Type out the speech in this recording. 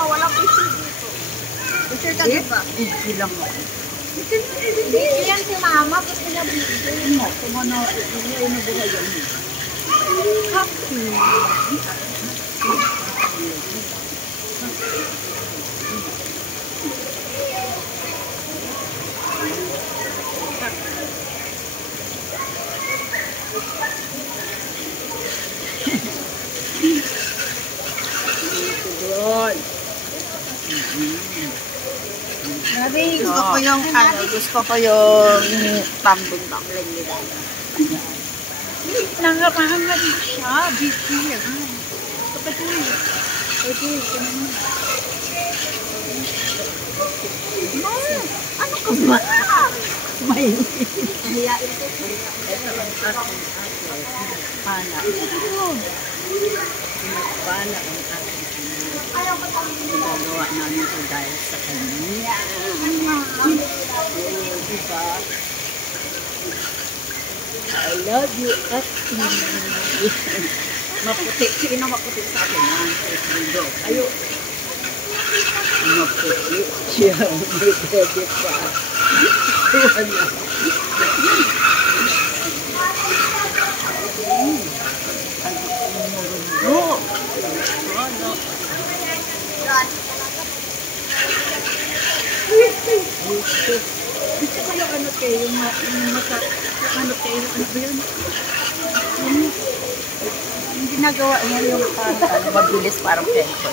mama, walang picture dito. Picture ka dito ba? Hindi lang ako. Video yan si mama, gusto niya video. Ano, kung ano, ano buhay yan. Happy. Gusto ko yung tambling nila. Nangarangan siya, busy yan. Kapatuloy. Okay, Ano ka ba? may Hiyain ko. pala. Pala ang aking ginagawa namin ito dahil sa kanya. Diba? I love you, Ate. Maputi. Sino maputi sa akin? Ayo. Maputi siya. May bebe pa. Wala. Gusto ko yung ano kayo, yung ano kayo, ano ba yun? Yung ginagawa niya yung parang mabilis, parang tempo.